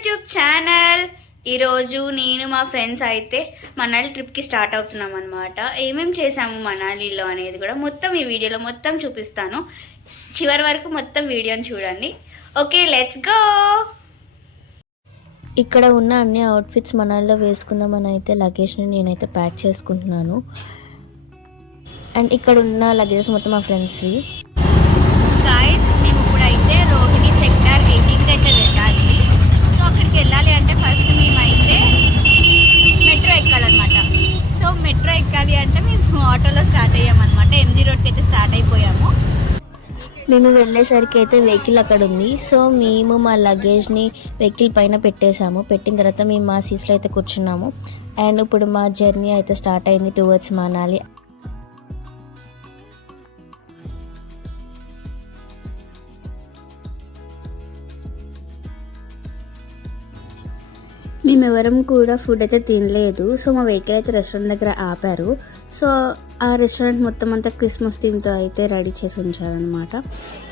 YouTube channel. ఈరోజు నేను మా ఫ్రెండ్స్ అయితే మనాలి ట్రిప్కి స్టార్ట్ అవుతున్నాం అనమాట. ఏమేమి చేసాము మనాలిలో అనేది కూడా మొత్తం ఈ వీడియోలో మొత్తం చూపిస్తాను. చివరి వరకు మొత్తం వీడియోని చూడండి. Okay, let's go. ఇక్కడ ఉన్న అన్ని అవుట్ఫిట్స్ మనాలిలో వేసుకుందామని అయితే లగేజ్ని నేనైతే ప్యాక్ చేసుకుంటున్నాను. అండ్ ఇక్కడ ఉన్న లగేజెస్ మొత్తం మా ఫ్రెండ్స్వి. గాయస్, మేము ఇప్పుడైతే రోహిణి సెక్టార్ 18కి అయితే వెళ్ళాలి. సో అక్కడికి వెళ్ళాలి అంటే ఫస్ట్ మేమైతే మెట్రో ఎక్కాలన్నమాట. సో మెట్రో ఎక్కాలి అంటే మేము ఆటోలో స్టార్ట్ అయ్యామన్నమాట. ఎంజీ రోడ్కి అయితే స్టార్ట్ అయిపోయాము. మేము వెళ్ళేసరికి అయితే వెహికల్ అక్కడ ఉంది. సో మేము మా లగేజ్ని వెహికల్ పైన పెట్టేశాము. పెట్టిన తర్వాత మేము మా సీట్స్లో అయితే కూర్చున్నాము. అండ్ ఇప్పుడు మా జర్నీ అయితే స్టార్ట్ అయింది టువర్డ్స్ మనాలి. మేమెవరం కూడా ఫుడ్ అయితే తినలేదు. సో మా వెహికల్ అయితే రెస్టారెంట్ దగ్గర ఆపారు. సో ఆ రెస్టారెంట్ మొత్తం అంతా క్రిస్మస్ థీమ్తో అయితే రెడీ చేసి ఉంచారనమాట.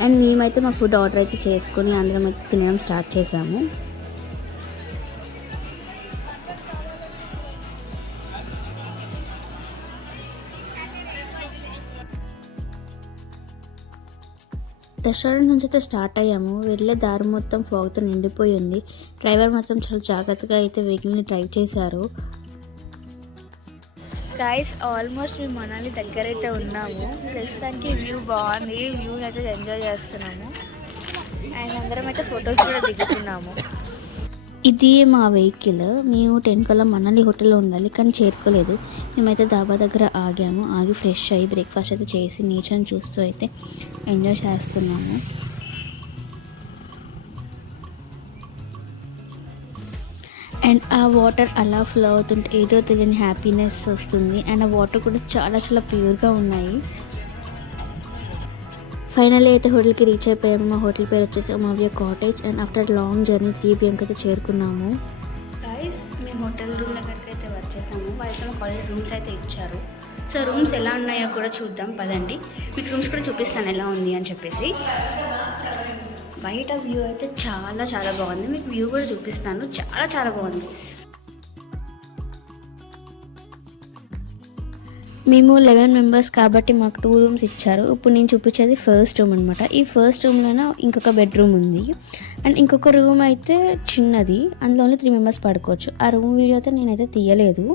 అండ్ మేమైతే మా ఫుడ్ ఆర్డర్ అయితే చేసుకొని అందరం అయితే తినడం స్టార్ట్ చేసాము. రెస్టారెంట్ నుంచి అయితే స్టార్ట్ అయ్యాము. వెళ్ళే దారి మొత్తం ఫాగ్తో నిండిపోయి ఉంది. డ్రైవర్ మాత్రం చాలా జాగ్రత్తగా అయితే వెహికల్ని డ్రైవ్ చేశారు. గాయస్, ఆల్మోస్ట్ మేము మనాలి దగ్గర అయితే ఉన్నాము. ప్రస్తుతానికి వ్యూ బాగుంది. వ్యూని అయితే ఎంజాయ్ చేస్తున్నాము. అండ్ అందరం అయితే ఫొటోస్ కూడా దిగుతున్నాము. ఇది మా వెహికల్. మేము 10 కల్లా మనాలి హోటల్లో ఉండాలి, కానీ చేరుకోలేదు. మేమైతే డాబా దగ్గర ఆగాము. ఆగి ఫ్రెష్ అయ్యి బ్రేక్ఫాస్ట్ అయితే చేసి నేచర్ని చూస్తూ అయితే ఎంజాయ్ చేస్తున్నాము. అండ్ ఆ వాటర్ అలా ఫ్లో అవుతుంటే ఏదో తెలియని హ్యాపీనెస్ వస్తుంది. అండ్ ఆ వాటర్ కూడా చాలా చాలా ప్యూర్గా ఉన్నాయి. ఫైనల్లీ అయితే హోటల్కి రీచ్ అయిపోయాము. మా హోటల్ పేరు వచ్చేసి అమావియా cottage. And after long journey 3 PM అయితే చేరుకున్నాము. గాయస్, మేము హోటల్ రూమ్ దగ్గరికి అయితే వచ్చేసాము. వాళ్ళతో మాకు ఆల్రెడీ రూమ్స్ అయితే ఇచ్చారు. సో రూమ్స్ ఎలా ఉన్నాయో కూడా చూద్దాం పదండి. మీకు రూమ్స్ కూడా చూపిస్తాను ఎలా ఉంది అని చెప్పేసి. బయట వ్యూ అయితే చాలా చాలా బాగుంది. మీకు వ్యూ కూడా చూపిస్తాను. చాలా చాలా బాగుంది. మేము 11 మెంబర్స్ కాబట్టి మాకు 2 రూమ్స్ ఇచ్చారు. ఇప్పుడు నేను చూపించేది ఫస్ట్ రూమ్ అనమాట. ఈ ఫస్ట్ రూమ్లోనే ఇంకొక బెడ్రూమ్ ఉంది. అండ్ ఇంకొక రూమ్ అయితే చిన్నది, అందులో ఓన్లీ 3 మెంబర్స్ పడుకోవచ్చు. ఆ రూమ్ వీడియో అయితే నేనైతే తీయలేదు.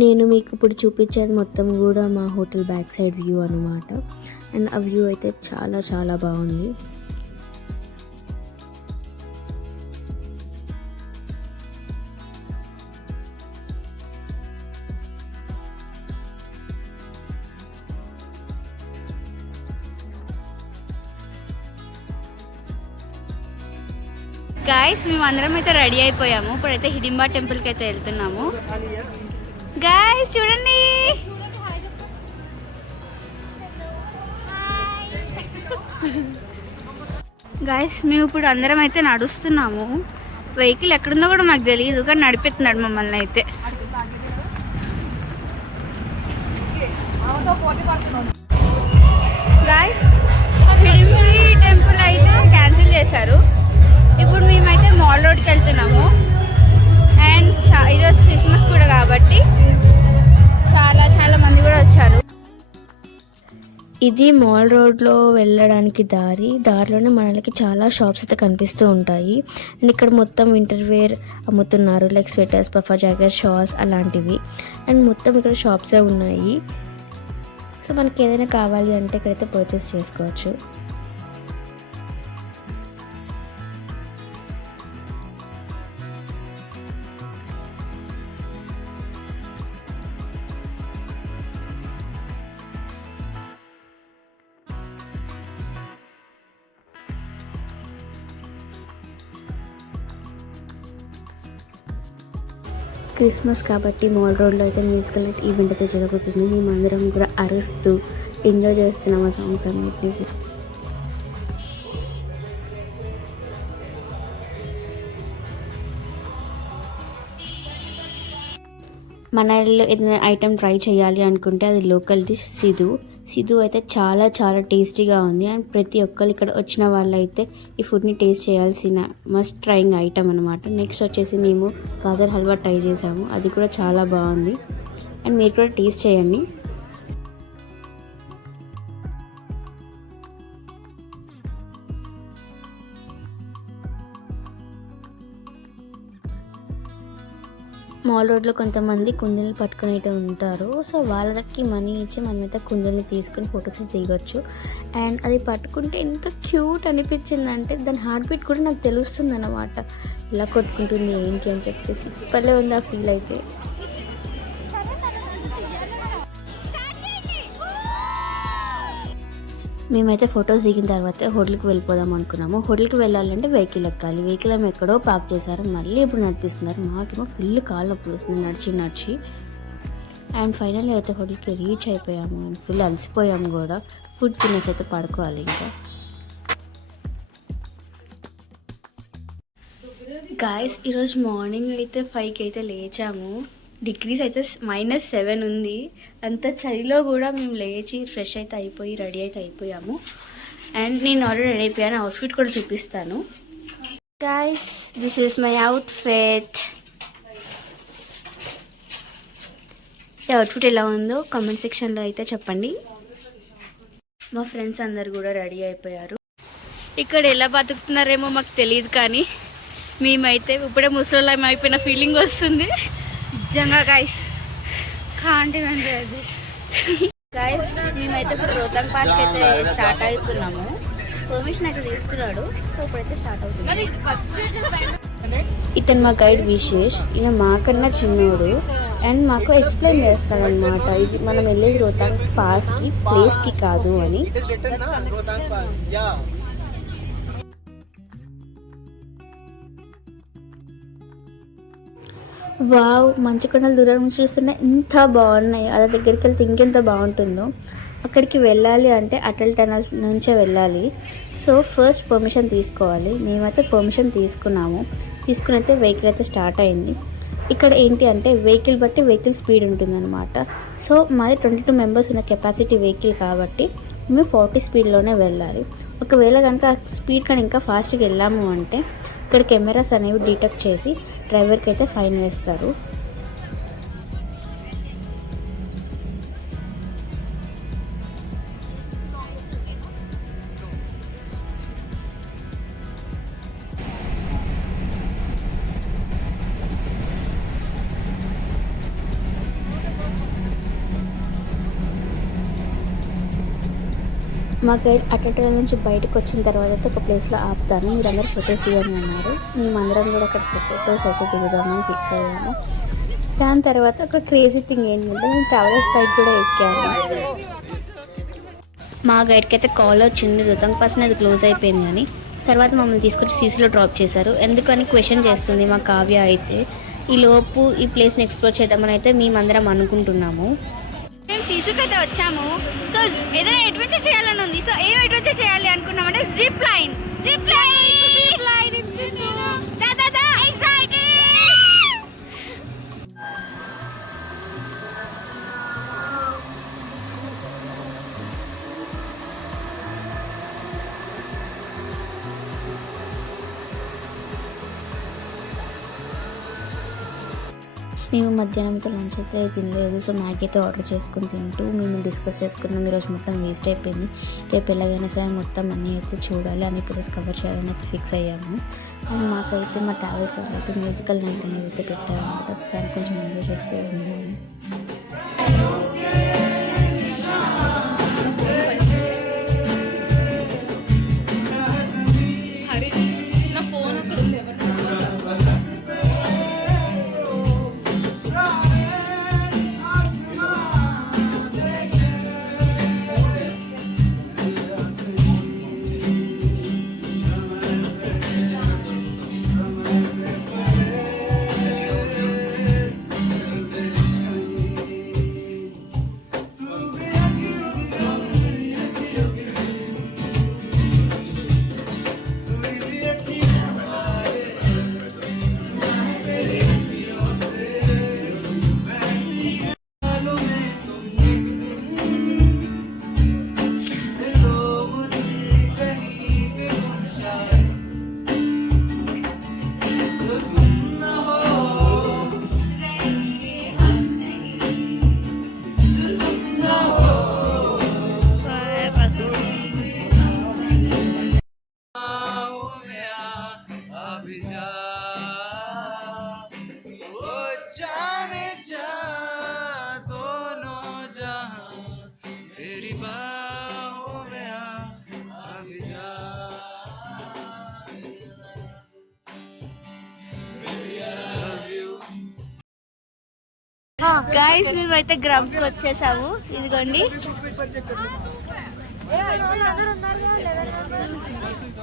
నేను మీకు ఇప్పుడు చూపించేది మొత్తం కూడా మా హోటల్ బ్యాక్ సైడ్ వ్యూ అనమాట. అండ్ ఆ వ్యూ అయితే చాలా చాలా బాగుంది. గాయస్, మేము అందరం అయితే రెడీ అయిపోయాము. ఇప్పుడైతే హిడింబా టెంపుల్కి అయితే వెళ్తున్నాము. గాయస్ చూడండి, గాయస్ మేము ఇప్పుడు అందరం అయితే నడుస్తున్నాము. వెహికల్ ఎక్కడుందో కూడా మాకు తెలియదు, కానీ నడిపెత్తున్నాడు మమ్మల్ని అయితే. గాయస్, హిడింబా టెంపుల్ అయితే క్యాన్సిల్ చేశారు. ఇప్పుడు మేమైతే మాల్ రోడ్కి వెళ్తున్నాము. అండ్ ఈరోజు క్రిస్మస్ కూడా కాబట్టి చాలా చాలా మంది కూడా వచ్చారు. ఇది మాల్ రోడ్లో వెళ్ళడానికి దారిలోనే మనకి చాలా షాప్స్ అయితే కనిపిస్తూ ఉంటాయి. అండ్ ఇక్కడ మొత్తం వింటర్ వేర్ అమ్ముతున్నారు, like sweaters, puffer jacket, shawls అలాంటివి. అండ్ మొత్తం ఇక్కడ షాప్సే ఉన్నాయి. సో మనకి ఏదైనా కావాలి అంటే ఇక్కడైతే పర్చేస్ చేసుకోవచ్చు. క్రిస్మస్ కాబట్టి మాల్ రోడ్లో అయితే మ్యూజికల్ నైట్ ఈవెంట్ అయితే జరుగుతుంది. మేమందరం కూడా అరుస్తూ ఎంజాయ్ చేస్తున్నాం ఆ సాంగ్స్ అన్నిటిని. మన ఇల్లు ఏదైనా ఐటెం ట్రై చేయాలి అనుకుంటే అది లోకల్ డిష్ సిధు అయితే చాలా చాలా టేస్టీగా ఉంది. అండ్ ప్రతి ఒక్కరు ఇక్కడ వచ్చిన వాళ్ళైతే ఈ ఫుడ్ని టేస్ట్ చేయాల్సిన మస్ట్ ట్రైయింగ్ ఐటమ్ అనమాట. నెక్స్ట్ వచ్చేసి మేము గాజర్ హల్వా ట్రై చేసాము, అది కూడా చాలా బాగుంది. అండ్ మీరు కూడా టేస్ట్ చేయండి. మాల్ రోడ్లో కొంతమంది కుందెలు పట్టుకుని అయితే ఉంటారు. సో వాళ్ళకి మనీ ఇచ్చి మనమైతే కుందెలు తీసుకుని ఫొటోస్ దిగొచ్చు. అండ్ అది పట్టుకుంటే ఎంత క్యూట్ అనిపించిందంటే దాని హార్ట్ బీట్ కూడా నాకు తెలుస్తుంది అన్నమాట, ఇలా కొట్టుకుంటుంది ఏంటి అని చెప్పేసి. భలే ఉంది ఆ ఫీల్ అయితే. మేమైతే ఫొటోస్ దిగిన తర్వాత హోటల్కి వెళ్ళిపోదాం అనుకున్నాము. హోటల్కి వెళ్ళాలంటే వెహికల్ ఎక్కాలి. వెహికల్ ఏమో ఎక్కడో పార్క్ చేశారు, మళ్ళీ ఇప్పుడు నడిపిస్తున్నారు. మాకేమో ఫుల్ కాళ్ళు నొప్పులు వస్తుంది నడిచి. అండ్ ఫైనల్లీ అయితే హోటల్కి రీచ్ అయిపోయాము. అండ్ ఫుల్ అలసిపోయాము కూడా. ఫుడ్ తినేసి అయితే పడుకోవాలి ఇంకా. గాయస్ ఈరోజు మార్నింగ్ అయితే 5కి అయితే లేచాము. డిగ్రీస్ అయితే -7 ఉంది. అంత చలిలో కూడా మేము లేచి ఫ్రెష్ అయితే అయిపోయి రెడీ అయితే అయిపోయాము. అండ్ నేను ఆల్రెడీ రెడీ అయిపోయాను. అవుట్ఫిట్ కూడా చూపిస్తాను. Guys this is my outfit. ఈ అవుట్ఫిట్ ఎలా ఉందో కామెంట్ సెక్షన్లో అయితే చెప్పండి. మా ఫ్రెండ్స్ అందరు కూడా రెడీ అయిపోయారు. ఇక్కడ ఎలా బతుకుతున్నారేమో మాకు తెలియదు, కానీ మేమైతే ఇప్పుడే ముసలిం అయిపోయిన ఫీలింగ్ వస్తుంది నిజంగా. గాయస్ కాంటి గాయస్ మేమైతే ఇప్పుడు రోహతాంగ్ పాస్కి అయితే స్టార్ట్ అవుతున్నాము. పర్మిషన్ అయితే తీసుకున్నాడు, సో ఇప్పుడైతే స్టార్ట్ అవుతుంది. ఇతను మా గైడ్ విశేష్. ఈయన మాకన్నా చిన్నోడు అండ్ మాకు ఎక్స్ప్లెయిన్ చేస్తాడనమాట, ఇది మనం వెళ్ళేది రోహతాంగ్ పాస్కి ప్లేస్కి కాదు అని. వావ్, మంచు కొండలు దూరం నుంచి చూస్తుంటే ఎంత బాగున్నాయి. అదే దగ్గరికి వెళ్తే ఇంకెంత బాగుంటుందో. అక్కడికి వెళ్ళాలి అంటే అటల్ టనల్ నుంచే వెళ్ళాలి. సో ఫస్ట్ పర్మిషన్ తీసుకోవాలి. మేమైతే పర్మిషన్ తీసుకుని అయితే వెహికల్ అయితే స్టార్ట్ అయింది. ఇక్కడ ఏంటి అంటే వెహికల్ బట్టి వెహికల్ స్పీడ్ ఉంటుందన్నమాట. సో మాది 22 మెంబర్స్ ఉన్న కెపాసిటీ వెహికల్ కాబట్టి మేము 40 స్పీడ్లోనే వెళ్ళాలి. ఒకవేళ కనుక స్పీడ్ కానీ ఇంకా ఫాస్ట్గా వెళ్ళాము అంటే ఇక్కడ కెమెరాస్ అనేవి డిటెక్ట్ చేసి డ్రైవర్కి అయితే ఫైన్ వేస్తారు. మా గైడ్ అటల్ నుంచి బయటకు వచ్చిన తర్వాత ఒక ప్లేస్లో ఆపుతాను, మీరందరూ ఫొటోస్ తీయని అన్నారు. మేమందరం కూడా అక్కడ ఫొటోస్ అయితే దిగుదామని ఫిక్స్ అయ్యాము. దాని తర్వాత ఒక క్రేజీ థింగ్ ఏంటంటే మేము ట్రావెలర్స్ బైక్ కూడా ఎక్కాము. మా గైడ్కి అయితే కాల్ వచ్చింది రోహతాంగ్ పాస్ అది క్లోజ్ అయిపోయింది అని. తర్వాత మమ్మల్ని తీసుకొచ్చి సీసీలో డ్రాప్ చేశారు. ఎందుకని క్వశ్చన్ చేస్తుంది మా కావ్య అయితే. ఈ లోపు ఈ ప్లేస్ని ఎక్స్ప్లోర్ చేద్దామని అయితే మేమందరం అనుకుంటున్నాము. మేము సీసుకి అయితే వచ్చాము. సో ఏదైనా అడ్వెంచర్ చేయాలని ఉంది. సో ఏం అడ్వెంచర్ చేయాలి అనుకున్నామంటే జిప్ లైన్ మేము మధ్యాహ్నంతో లంచ్ అయితే తినలేదు. సో మ్యాగీ అయితే ఆర్డర్ చేసుకుని తింటూ మేము డిస్కస్ చేసుకున్నాం. ఈరోజు మొత్తం వేస్ట్ అయిపోయింది. రేపు ఎలాగైనా సరే మొత్తం అన్నీ అయితే చూడాలి, అన్ని ప్లేసెస్ కవర్ చేయాలని అయితే ఫిక్స్ అయ్యాము. అండ్ మాకైతే మా ట్రావెల్స్ వాళ్ళు అయితే మ్యూజికల్ నైట్ అనేది అయితే పెట్టారనమాట. సో దాన్ని కొంచెం ఎంజాయ్ చేస్తూ ఉన్నాము. जाने जा दोनों जहां तेरी बाहों में आ अभी जा Baby I love you guys మేమైతే గ్రౌండ్కి వచ్చేసాము. ఇదిగోండి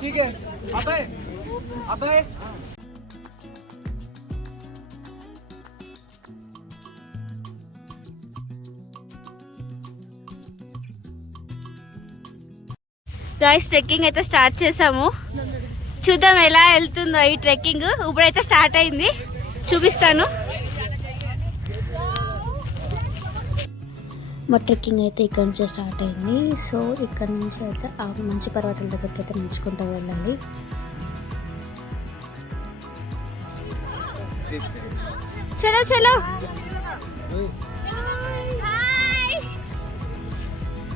ठीक है अबे अबे గైస్ ట్రెక్కింగ్ అయితే స్టార్ట్ చేసాము. చూద్దాం ఎలా వెళ్తుందో ఈ ట్రెక్కింగ్. ఇప్పుడైతే స్టార్ట్ అయింది, చూపిస్తాను. మా ట్రెక్కింగ్ అయితే ఇక్కడ నుంచే స్టార్ట్ అయింది. సో ఇక్కడ నుంచి అయితే ఆ మంచు పర్వతాల దగ్గరికి అయితే నడుచుకుంటూ వెళ్ళాలి. చలో చలో.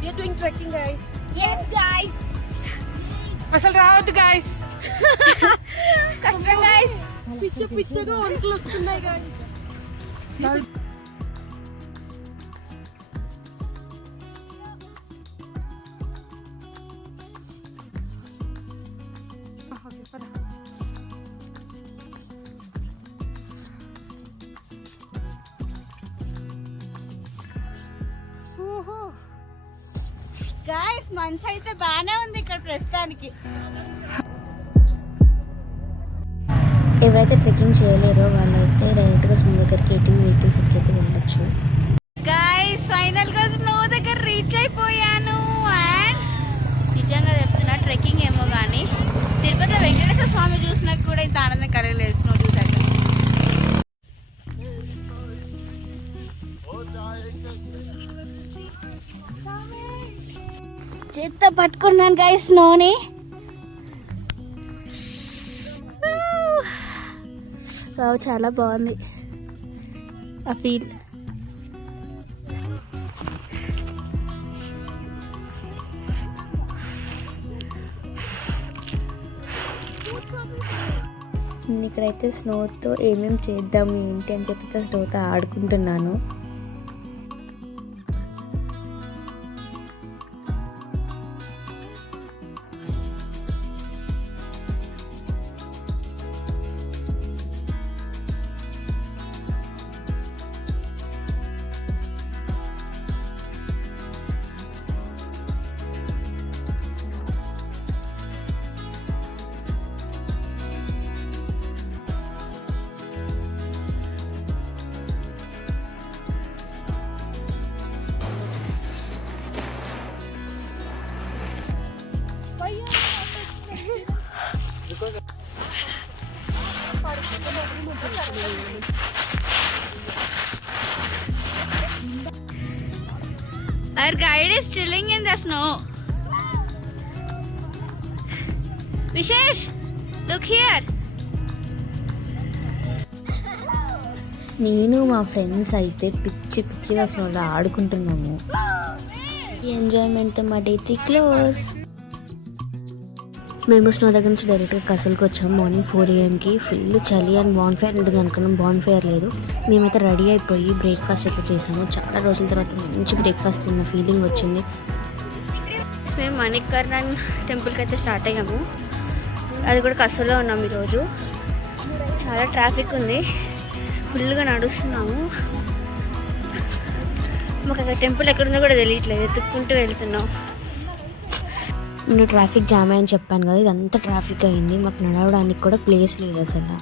We are doing trekking, guys. yes guys. అసలు రావద్దు guys. కష్టం guys. పిచ్చగా వంటలు వస్తున్నాయి guys. గైస్ మంచి అయితే బాగానే ఉంది ఇక్కడ ప్రస్తుతానికి. ఎవరైతే ట్రెక్కింగ్ చేయలేరో వాళ్ళైతే డైరెక్ట్గా స్నో దగ్గరికి ఏటీఎం వెహికల్స్ ఎక్కి వెళ్ళొచ్చు. గైస్ ఫైనల్ గా స్నో దగ్గర రీచ్ అయిపోయాను. అండ్ నిజంగా చెప్తున్నా ట్రెక్కింగ్ ఏమో కానీ తిరుపతిలో వెంకటేశ్వర స్వామి చూసినాక కూడా ఇంత ఆనందం కలగలేదు స్నో చూసాక. చేత్తో పట్టుకున్నాను గైస్ స్నోని. వావ్, చాలా బాగుంది ఆ ఫీల్. నేను ఇక్కడైతే స్నోతో ఏమేమి చేద్దాం ఏంటి అని చెప్పి స్నోతో ఆడుకుంటున్నాను. Our guide is chilling in the snow. Vishesh, look here. నేను మా ఫ్రెండ్స్ అయితే పిచ్చిగా స్నోలో ఆడుకుంటున్నాము. ఈ ఎంజాయ్మెంట్తో మా డే 3 క్లోజ్. మేము స్నో దగ్గర నుంచి డైరెక్ట్గా కసల్కి వచ్చాము. మార్నింగ్ 4 AM ఫుల్ చలి అండ్ బాన్ ఫైర్ ఉంటుంది అనుకున్నాం. బాన్ ఫైర్ లేదు. మేమైతే రెడీ అయిపోయి బ్రేక్ఫాస్ట్ అయితే చేసాము. చాలా రోజుల తర్వాత మంచి బ్రేక్ఫాస్ట్ తిన్న ఫీలింగ్ వచ్చింది. మేము మణికర్ణన్ టెంపుల్కి అయితే స్టార్ట్ అయ్యాము. అది కూడా కసల్లో ఉన్నాం ఈరోజు. చాలా ట్రాఫిక్ ఉంది, ఫుల్గా నడుస్తున్నాము. మాకు అక్కడ టెంపుల్ ఎక్కడుందో కూడా తెలియట్లేదు, ఎత్తుక్కుంటూ వెళ్తున్నాం. నేను ట్రాఫిక్ జామ్ అయ్యని చెప్పాను కదా, ఇదంతా ట్రాఫిక్ అయింది. మాకు నడవడానికి కూడా ప్లేస్ లేదు అసలు.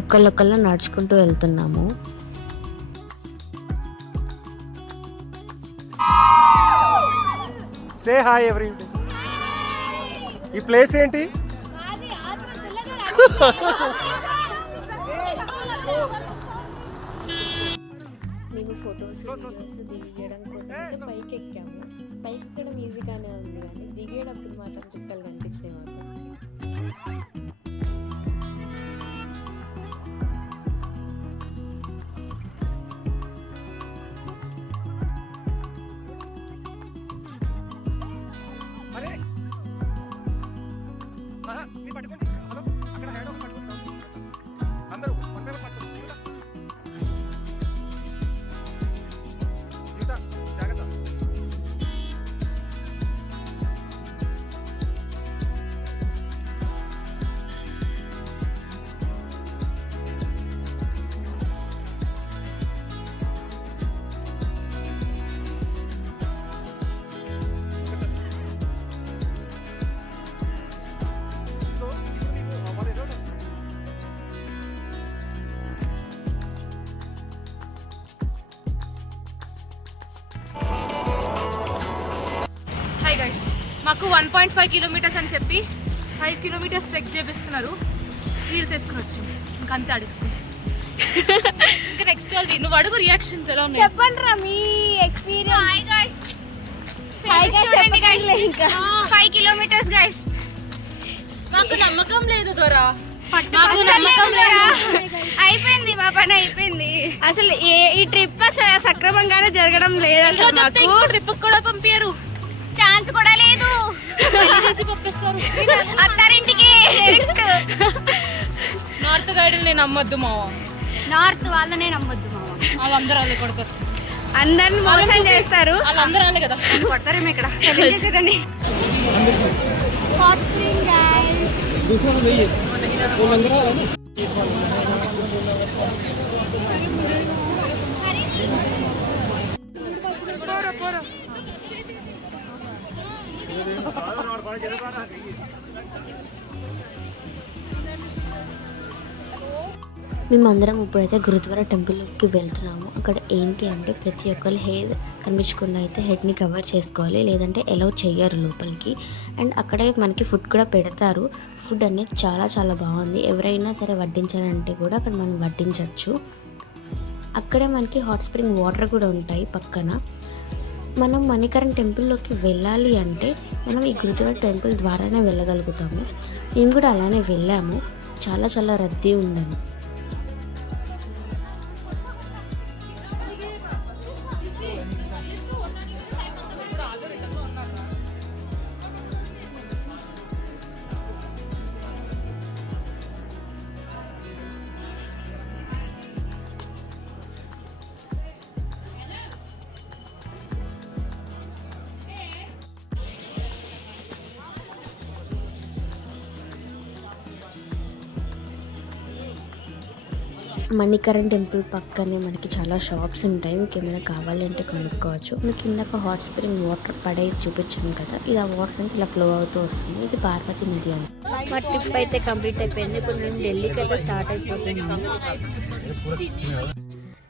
ఒక్కళ్ళొక్కళ్ళ నడుచుకుంటూ వెళ్తున్నాము. Say hi everybody. ఈ ప్లేస్ ఏంటి? మేము ఫొటోస్ దిగడం కోసం అయితే పైకి ఎక్కాము. పైకి ఎక్కడం ఈజీగానే ఉంది కానీ దిగేటప్పుడు మాత్రం చుక్కలు కనిపించినాయి మాకు. అరే మీరు పట్టుకోండి. హలో, అక్కడ హ్యాండ్ ఒకటి పట్టుకోండి. అందరూ వన్ బై వన్ పట్టుకోండి. మాకు 1.5 కిలోమీటర్స్ అని చెప్పి 5 కిలోమీటర్స్ ట్రెక్ చేపిస్తున్నారు. రీల్స్ వేసుకుని వచ్చాము. ఇంకా అంతే అడుగు. ఇంకా నెక్స్ట్ వాళ్ళు నువ్వు అడుగు రియాక్షన్స్ ఎలా ఉన్నాయి చెప్పండి రా మీ ఎక్స్పీరియన్స్. చూడండి గైస్, 5 కిలోమీటర్స్ గైస్. మాకు నమ్మకం లేదు దొరా. అయిపోయింది మా పని అయిపోయింది. అసలు ఈ ట్రిప్ సక్రమంగానే జరగడం లేదు. అసలు ట్రిప్ కూడా పంపారు, ఛాన్స్ కూడా లేదు. చేసి పంపిస్తారు అత్తారింటికి. నార్త్ గైడ్ నేను నమ్మొద్దు మావా. నార్త్ వాళ్ళనే నమ్మొద్దు మామ. వాళ్ళందరూ వాళ్ళే కొడతారు, అందరిని మోసం చేస్తారు. వాళ్ళందరూ వాళ్ళే కదా కొడతారేమో ఇక్కడ చేసేదాన్ని. Hot spring guys. మేమందరం ఇప్పుడైతే గురుద్వారా టెంపుల్కి వెళ్తున్నాము. అక్కడ ఏంటి అంటే ప్రతి ఒక్కరు హెయిర్ కనిపించకుండా అయితే హెడ్ని కవర్ చేసుకోవాలి, లేదంటే అలౌ చెయ్యరు లోపలికి. అండ్ అక్కడే మనకి ఫుడ్ కూడా పెడతారు. ఫుడ్ అనేది చాలా చాలా బాగుంది. ఎవరైనా సరే వడ్డించాలంటే కూడా అక్కడ మనం వడ్డించవచ్చు. అక్కడే మనకి హాట్ స్ప్రింగ్ వాటర్ కూడా ఉంటాయి పక్కన. మనం మణికరణ్ టెంపుల్లోకి వెళ్ళాలి అంటే మనం ఈ గురుద్వారా టెంపుల్ ద్వారానే వెళ్ళగలుగుతాము. మేము కూడా అలానే వెళ్ళాము. చాలా చాలా రద్దీ ఉందని. మణికరణ్ టెంపుల్ పక్కనే మనకి చాలా షాప్స్ ఉంటాయి. మీకు ఏమైనా కావాలంటే కొనుక్కోవచ్చు. మీకు ఇందాక హాట్ స్ప్రింగ్ వాటర్ పడే చూపించాను కదా, ఇది ఆ వాటర్ అనేది ఇలా ఫ్లో అవుతూ వస్తుంది. ఇది పార్వతి నది అని. మా ట్రిప్ అయితే కంప్లీట్ అయిపోయింది. ఇప్పుడు మేము ఢిల్లీకి అయితే స్టార్ట్ అయిపోతున్నాము.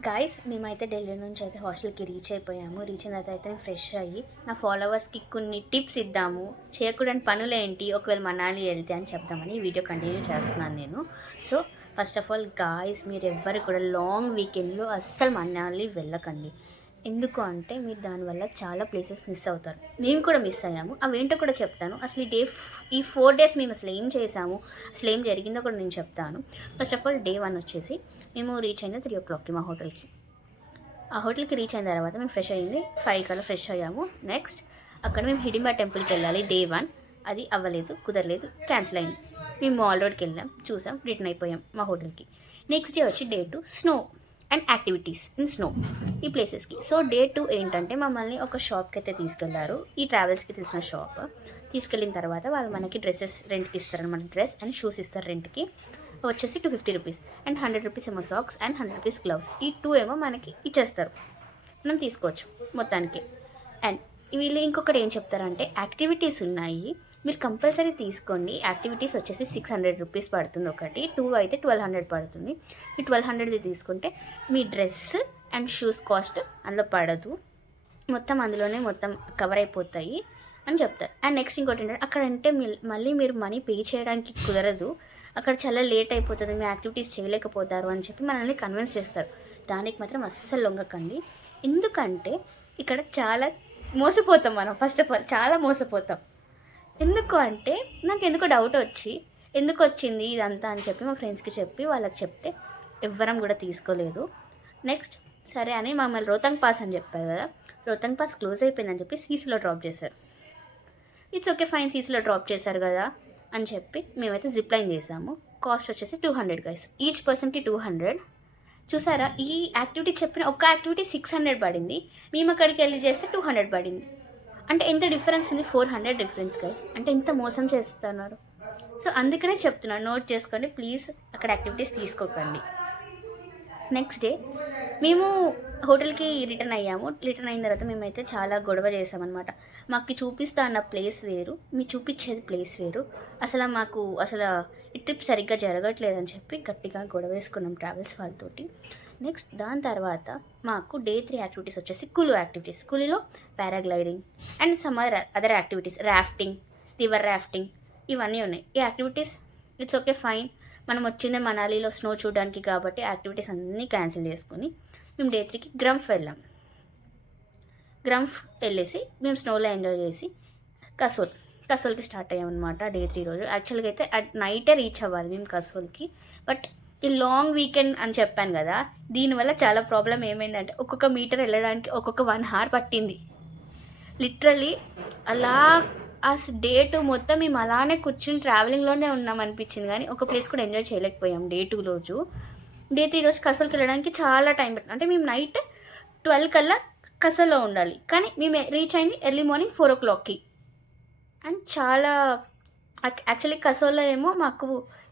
గాయస్, మేమైతే ఢిల్లీ నుంచి అయితే హాస్టల్కి రీచ్ అయిపోయాము. రీచ్ అయిన తర్వాత అయితే ఫ్రెష్ అయ్యి నా ఫాలోవర్స్కి కొన్ని టిప్స్ ఇద్దాము, చేయకూడని పనులు ఏంటి ఒకవేళ మనాలి వెళ్తే అని చెప్దామని ఈ వీడియో కంటిన్యూ చేస్తున్నాను నేను. So first of all guys, మీరు ఎవ్వరు కూడా లాంగ్ వీకెండ్లో అస్సలు మనాలి వెళ్ళకండి. ఎందుకు అంటే మీరు దానివల్ల చాలా ప్లేసెస్ మిస్ అవుతారు. నేను కూడా మిస్ అయ్యాము. అవేంటో కూడా చెప్తాను. అసలు ఈ 4 days మేము అసలు ఏం చేసాము, అసలు ఏం జరిగిందో కూడా నేను చెప్తాను. ఫస్ట్ ఆఫ్ ఆల్ Day 1 వచ్చేసి మేము రీచ్ అయింది 3 o'clockకి మా హోటల్కి. ఆ హోటల్కి రీచ్ అయిన తర్వాత మేము ఫ్రెష్ అయ్యింది 5 కల్లా ఫ్రెష్ అయ్యాము. నెక్స్ట్ అక్కడ మేము హిడింబా టెంపుల్కి వెళ్ళాలి. Day 1 అది అవ్వలేదు, కుదరలేదు, క్యాన్సిల్ అయింది. మేము మాల్ రోడ్కి వెళ్ళాం, చూసాం, రిటర్న్ అయిపోయాం మా హోటల్కి. నెక్స్ట్ డే వచ్చి Day 2 snow and activities in snow ఈ ప్లేసెస్కి. సో Day 2 ఏంటంటే మమ్మల్ని ఒక షాప్కి అయితే తీసుకెళ్లారు. ఈ ట్రావెల్స్కి తెలిసిన షాప్. తీసుకెళ్ళిన తర్వాత వాళ్ళు మనకి డ్రెస్సెస్ రెంట్కి ఇస్తారు. మనకి డ్రెస్ అండ్ షూస్ ఇస్తారు రెంట్కి. వచ్చేసి 250 రూపీస్ అండ్ 100 రూపీస్ ఏమో సాక్స్ అండ్ 100 రూపీస్ గ్లౌస్. ఈ 2 ఏమో మనకి ఇచ్చేస్తారు, మనం తీసుకోవచ్చు మొత్తానికి. అండ్ వీళ్ళు ఇంకొకటి ఏం చెప్తారంటే యాక్టివిటీస్ ఉన్నాయి, మీరు కంపల్సరీ తీసుకోండి. యాక్టివిటీస్ వచ్చేసి 600 రూపీస్ పడుతుంది ఒకటి, 2 అయితే 1200 పడుతుంది. ఈ 1200 తీసుకుంటే మీ డ్రెస్ అండ్ షూస్ కాస్ట్ అందులో పడదు, మొత్తం అందులోనే మొత్తం కవర్ అయిపోతాయి అని చెప్తారు. అండ్ నెక్స్ట్ ఇంకోటి ఏంటంటే అక్కడంటే మళ్ళీ మీరు మనీ పే చేయడానికి కుదరదు, అక్కడ చాలా లేట్ అయిపోతుంది, మీ యాక్టివిటీస్ చేయలేకపోతారు అని చెప్పి మనల్ని కన్విన్స్ చేస్తారు. దానికి మాత్రం అస్సలు లొంగకండి. ఎందుకంటే ఇక్కడ చాలా మోసపోతాం మనం. ఫస్ట్ ఆఫ్ ఆల్ చాలా మోసపోతాం. ఎందుకు అంటే నాకు ఎందుకో డౌట్ వచ్చి ఎందుకు వచ్చింది ఇదంతా అని చెప్పి మా ఫ్రెండ్స్కి చెప్పి వాళ్ళకి చెప్తే ఎవ్వరం కూడా తీసుకోలేదు. నెక్స్ట్ సరే అని మమ్మల్ని రోహతాంగ్ పాస్ అని చెప్పారు కదా, రోహతాంగ్ పాస్ క్లోజ్ అయిపోయిందని చెప్పి సీసీలో డ్రాప్ చేశారు. ఇట్స్ ఓకే ఫైన్, సీసీలో డ్రాప్ చేశారు కదా అని చెప్పి మేమైతే జిప్ లైన్ చేసాము. కాస్ట్ వచ్చేసి 200 గైస్, ఈచ్ పర్సన్కి 200. చూసారా, ఈ యాక్టివిటీ చెప్పిన ఒక్క యాక్టివిటీ 600 పడింది, మేము అక్కడికి వెళ్ళి చేస్తే 200 పడింది. అంటే ఎంత డిఫరెన్స్ ఉంది, 400 డిఫరెన్స్ గైస్. అంటే ఎంత మోసం చేస్తున్నారు. సో అందుకనే చెప్తున్నాను, నోట్ చేసుకోండి ప్లీజ్, అక్కడ యాక్టివిటీస్ తీసుకోకండి. నెక్స్ట్ డే మేము హోటల్కి రిటర్న్ అయ్యాము. రిటర్న్ అయిన తర్వాత మేమైతే చాలా గొడవ చేసామన్నమాట. మాకు చూపిస్తా అన్న ప్లేస్ వేరు, మీరు చూపించేది ప్లేస్ వేరు, అసలు ఈ ట్రిప్ సరిగ్గా జరగట్లేదని చెప్పి గట్టిగా గొడవ వేసుకున్నాం ట్రావెల్స్ వాళ్ళతోటి. నెక్స్ట్ దాని తర్వాత మాకు డే 3 యాక్టివిటీస్ వచ్చేసి కులు యాక్టివిటీస్. కులులో paragliding and some other activities, rafting, river rafting ఇవన్నీ ఉన్నాయి. ఈ యాక్టివిటీస్ ఇట్స్ ఓకే ఫైన్, మనం వచ్చిందే మనాలిలో స్నో చూడడానికి కాబట్టి యాక్టివిటీస్ అన్నీ క్యాన్సిల్ చేసుకుని మేము డే 3కి గ్రంఫ్ వెళ్ళాం. గ్రంఫ్ వెళ్ళేసి మేము స్నోలో ఎంజాయ్ చేసి కసోల్కి స్టార్ట్ అయ్యామన్నమాట డే 3 రోజు. యాక్చువల్గా అయితే నైటే రీచ్ అవ్వాలి మేము కసోల్కి. బట్ ఈ లాంగ్ వీకెండ్ అని చెప్పాను కదా, దీనివల్ల చాలా ప్రాబ్లం ఏమైందంటే ఒక్కొక్క మీటర్ వెళ్ళడానికి ఒక్కొక్క 1 hour పట్టింది. లిటరలీ అలా ఆ డే 2 మొత్తం మేము అలానే కూర్చుని ట్రావెలింగ్లోనే ఉన్నాం అనిపించింది, కానీ ఒక ప్లేస్ కూడా ఎంజాయ్ చేయలేకపోయాం డే 2 రోజు. డే 3 రోజు కసోల్కి వెళ్ళడానికి చాలా టైం పట్టింది. అంటే మేము నైట్ 12 కల్లా కసల్లో ఉండాలి, కానీ మేము రీచ్ అయింది ఎర్లీ మార్నింగ్ 4 o'clockకి. అండ్ చాలా యాక్చువల్లీ కసోల్లో ఏమో మాకు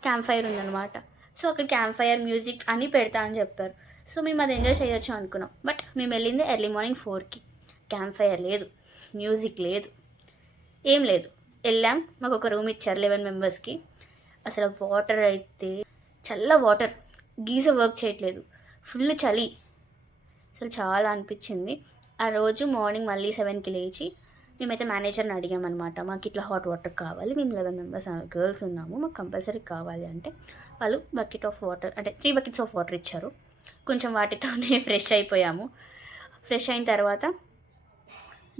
క్యాంప్ ఫైర్ ఉందన్నమాట. సో అక్కడ క్యాంప్ ఫైర్ మ్యూజిక్ అని పెడతా అని చెప్పారు. సో మేము అది ఎంజాయ్ చేయొచ్చు అనుకున్నాం. బట్ మేము వెళ్ళింది ఎర్లీ మార్నింగ్ 4కి. క్యాంప్ ఫైర్ లేదు, మ్యూజిక్ లేదు, ఏం లేదు. వెళ్ళాం, మాకు ఒక రూమ్ ఇచ్చారు 11 మెంబర్స్కి. అసలు వాటర్ అయితే చల్ల వాటర్, గీజర్ వర్క్ చేయట్లేదు, ఫుల్ చలి, అసలు చాలా అనిపించింది. ఆ రోజు మార్నింగ్ మళ్ళీ 7కి లేచి మేమైతే మేనేజర్ని అడిగామన్నమాట, మాకు ఇట్లా హాట్ వాటర్ కావాలి, మేము 11 మెంబర్స్ గర్ల్స్ ఉన్నాము, మాకు కంపల్సరీ కావాలి అంటే వాళ్ళు బకెట్ ఆఫ్ వాటర్ అంటే 3 buckets ఆఫ్ వాటర్ ఇచ్చారు. కొంచెం వాటితోనే ఫ్రెష్ అయిపోయాము. ఫ్రెష్ అయిన తర్వాత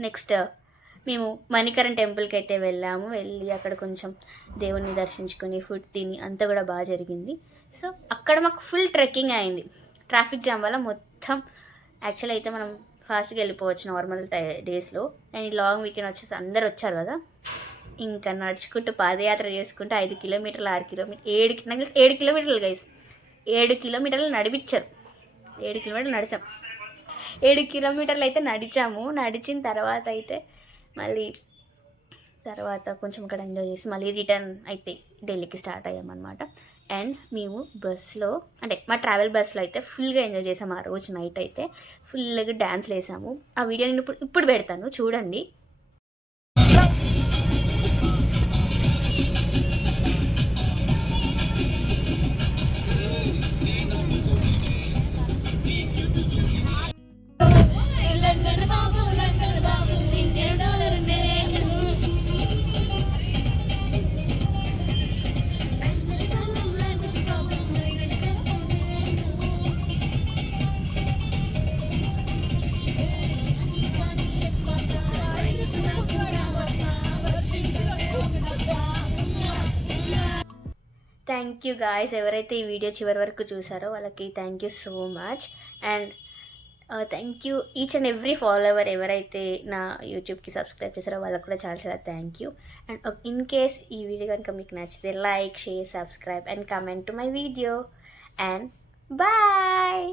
నెక్స్ట్ మేము మణికరణ్ టెంపుల్కి అయితే వెళ్ళాము. వెళ్ళి అక్కడ కొంచెం దేవుణ్ణి దర్శించుకొని ఫుడ్ తిని అంతా కూడా బాగా జరిగింది. సో అక్కడ మాకు ఫుల్ ట్రెక్కింగ్ అయింది. ట్రాఫిక్ జామ్ వల్ల మొత్తం యాక్చువల్ అయితే మనం ఫాస్ట్గా వెళ్ళిపోవచ్చు నార్మల్ డేస్లో. అండ్ ఈ లాంగ్ వీకెండ్ వచ్చేసి అందరు వచ్చారు కదా, ఇంకా నడుచుకుంటూ పాదయాత్ర చేసుకుంటూ 5 కిలోమీటర్లు 6 కిలోమీటర్లు 7 కిలోమీటర్లు గైస్, 7 కిలోమీటర్లు నడిపించారు. 7 కిలోమీటర్లు నడిచాం. 7 కిలోమీటర్లు అయితే నడిచాము. నడిచిన తర్వాత అయితే మళ్ళీ తర్వాత కొంచెం అక్కడ ఎంజాయ్ చేసి మళ్ళీ రిటర్న్ అయితే ఢిల్లీకి స్టార్ట్ అయ్యామన్నమాట. అండ్ మేము బస్లో అంటే మా ట్రావెల్ బస్లో అయితే ఫుల్గా ఎంజాయ్ చేసాము. ఆ రోజు నైట్ అయితే ఫుల్గా డ్యాన్స్లు వేసాము. ఆ వీడియో నేను ఇప్పుడు పెడతాను చూడండి. థ్యాంక్ యూ గాయస్, ఎవరైతే ఈ వీడియో చివరి వరకు చూసారో వాళ్ళకి thank you so much. And thank you each and every follower ఎవరైతే నా యూట్యూబ్కి సబ్స్క్రైబ్ చేశారో వాళ్ళకి కూడా చాలా చాలా thank you. And in case ఈ వీడియో కనుక మీకు నచ్చితే like, share, subscribe and comment to my video. And bye.